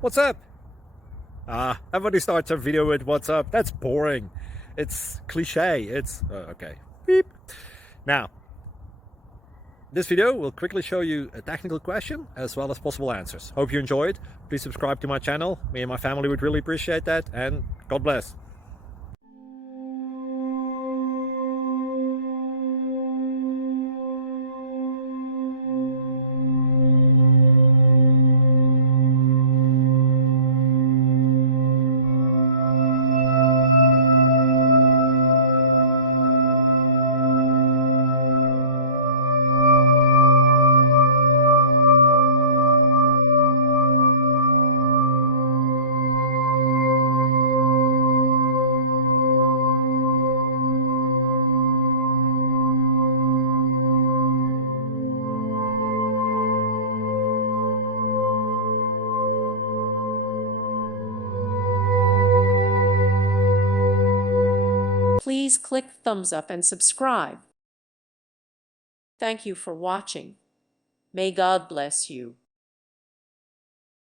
What's up? Everybody starts a video with what's up. That's boring. It's cliche. It's okay. Beep. Now, this video will quickly show you a technical question as well as possible answers. Hope you enjoyed. Please subscribe to my channel. Me and my family would really appreciate that, and God bless. Please click thumbs up and subscribe. Thank you for watching. May God bless you.